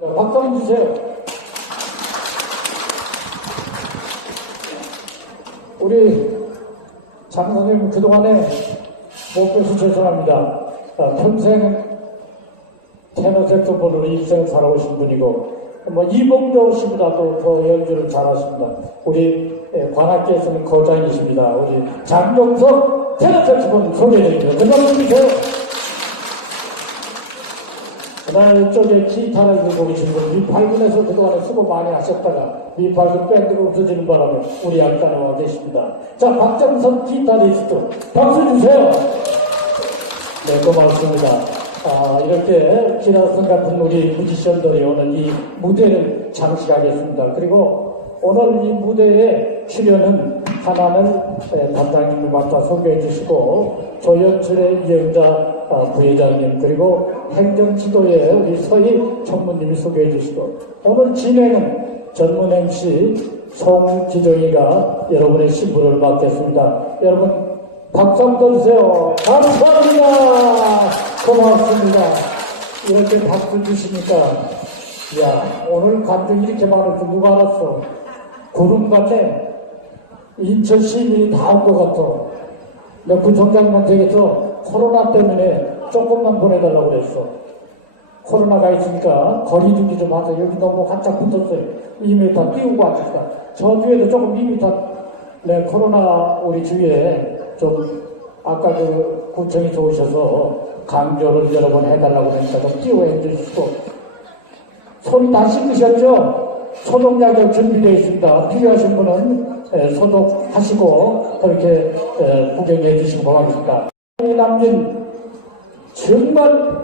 박수 한번 주세요. 우리 장 선생님 그동안에 못 뵈서 죄송합니다. 아, 평생 테너 색소폰으로 일생 살아오신 분이고 뭐 이봉도 씨보다 또더 연주를 잘하십니다. 우리 예, 관악계에서는 거장이십니다. 우리 장동석 테너 색소폰 소개해드립니다. 그만 주세요. 그다음에 이쪽에 기타를 들고 계신 분, 미팔군에서 그동안에 수고 많이 하셨다가 미팔군 밴드가 없어지는 바람에 우리 안가 나와 계십니다. 자, 박정선 기타리스트, 박수 주세요. 네, 고맙습니다. 아, 이렇게 기라성 같은 우리 뮤지션들이 오늘 이 무대를 장식하겠습니다. 그리고 오늘 이 무대에 출연은 하나는 에, 담당님을 맡아 소개해 주시고 조연출의 이영자 아, 부회장님 그리고 행정 지도의 우리 서희 총무님이 소개해 주시고 오늘 진행은 전문 MC 송기종이가 여러분의 신부를 맡겠습니다. 여러분 박수 한번 주세요. 감사합니다. 고맙습니다. 이렇게 박수 주시니까 야 오늘 관중이 이렇게 많을 줄 누가 알았어. 구름 같네. 인천 시민이 다온것 같아. 내 부총장만 댁에서 코로나 때문에 조금만 보내달라고 그랬어. 코로나가 있으니까 거리두기 좀 하자. 여기 너무 활짝 붙었어요. 2m 띄우고 왔으니까. 저 주에도 조금 2m, 네, 코로나 우리 주위에 좀, 아까 그 구청이 좋으셔서 강조를 여러 번 해달라고 그러니까 좀 띄워 해주시고. 손이 다 씻으셨죠? 소독약이 준비되어 있습니다. 필요하신 분은 에, 소독하시고 그렇게 에, 구경해 주시기 바랍니다. 이 남긴 정말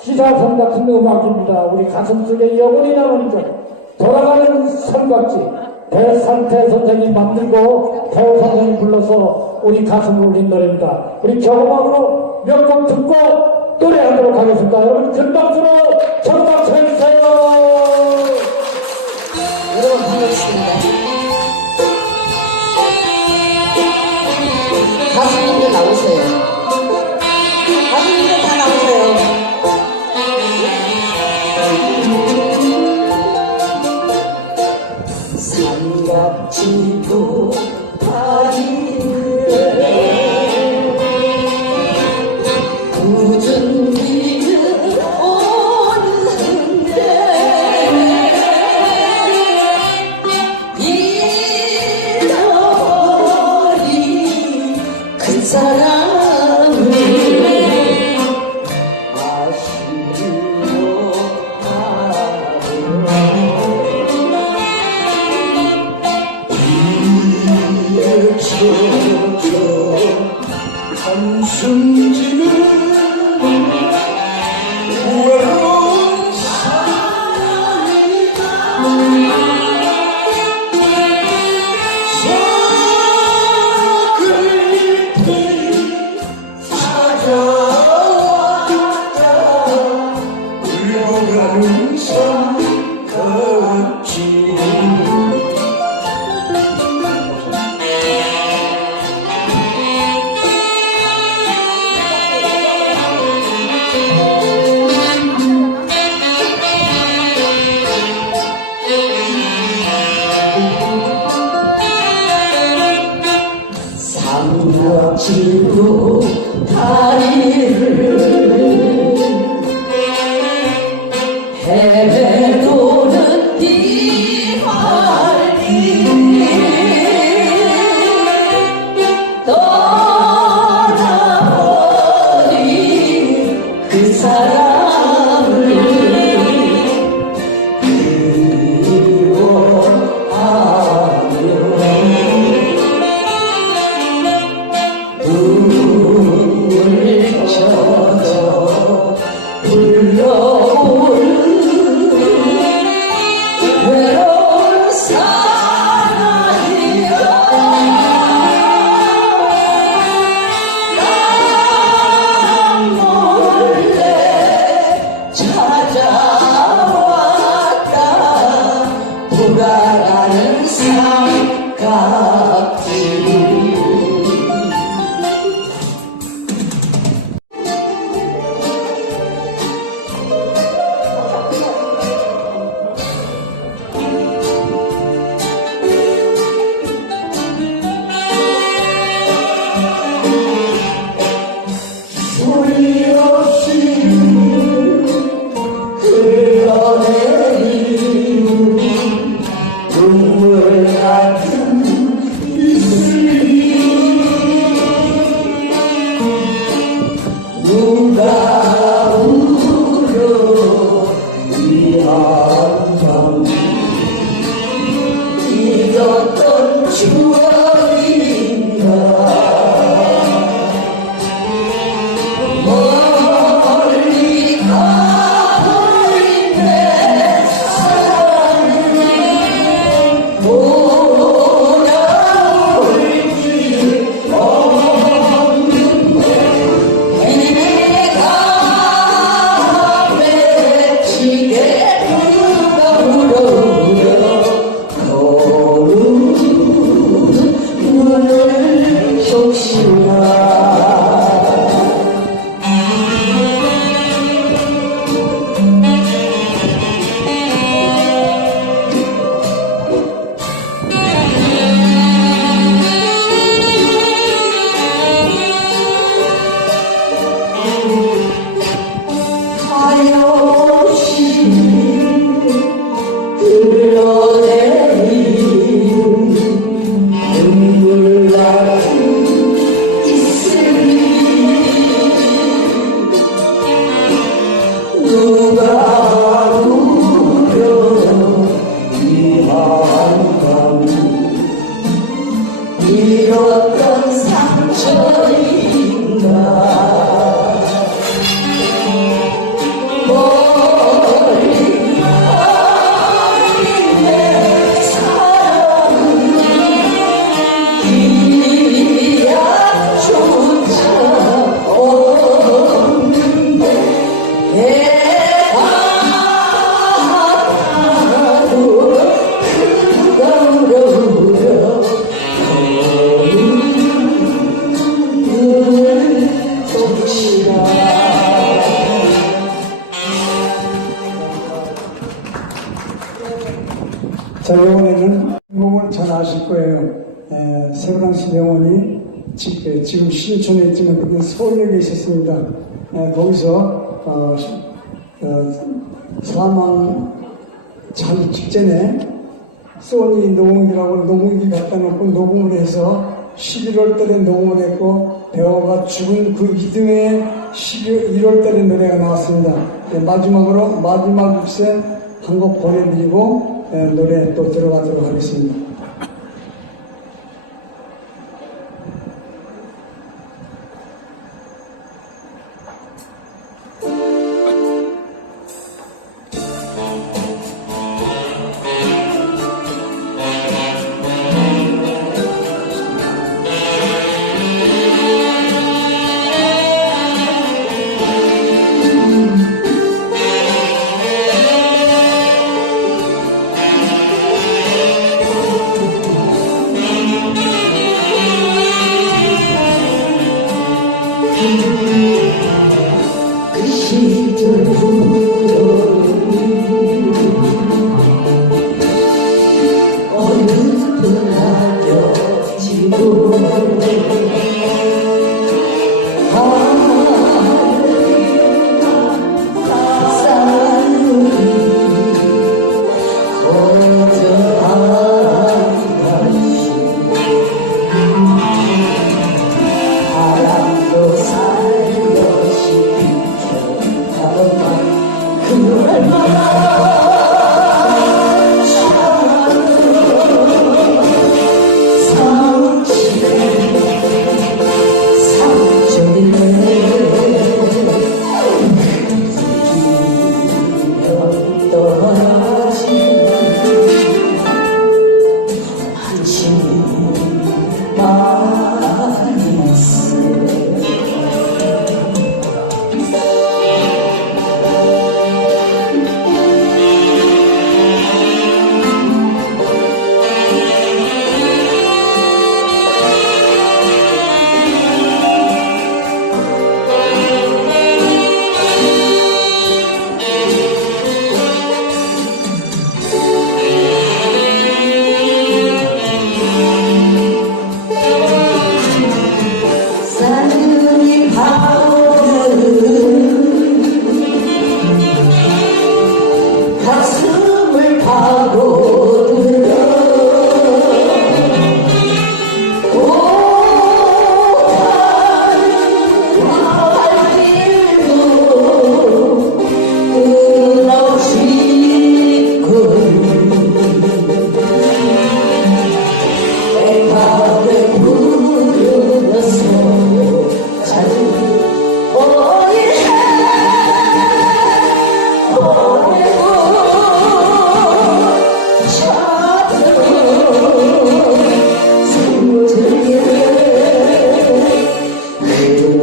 기사성 같은 음악입니다. 우리 가슴 속에 영원히 남으니까 돌아가는 삼각지 배상태 선생이 만들고 배우 선생이 불러서 우리 가슴을 울린 노래입니다. 우리 경음악으로 몇 곡 듣고 노래하도록 하겠습니다. 여러분 큰 박수로 정박 쳐주세요. 여러분 반갑습니다. 삼각지로 다리를 누가 자, 이번에는 몸을 잘 아실 거예요. 에, 세브란스 병원이 지, 에, 지금 신촌에 있지만 그때 서울역에 있었습니다. 에, 거기서 어, 시- 어, 사망 자기 직전에 소니 녹음기라고 녹음기 갖다 놓고 녹음을 해서 11월 달에 녹음을 했고 배우가 죽은 그 이듬해 11월 달에 노래가 나왔습니다. 네, 마지막으로 마지막 곡세 한곡 보내드리고 에, 노래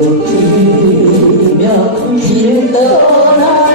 울며 길 떠나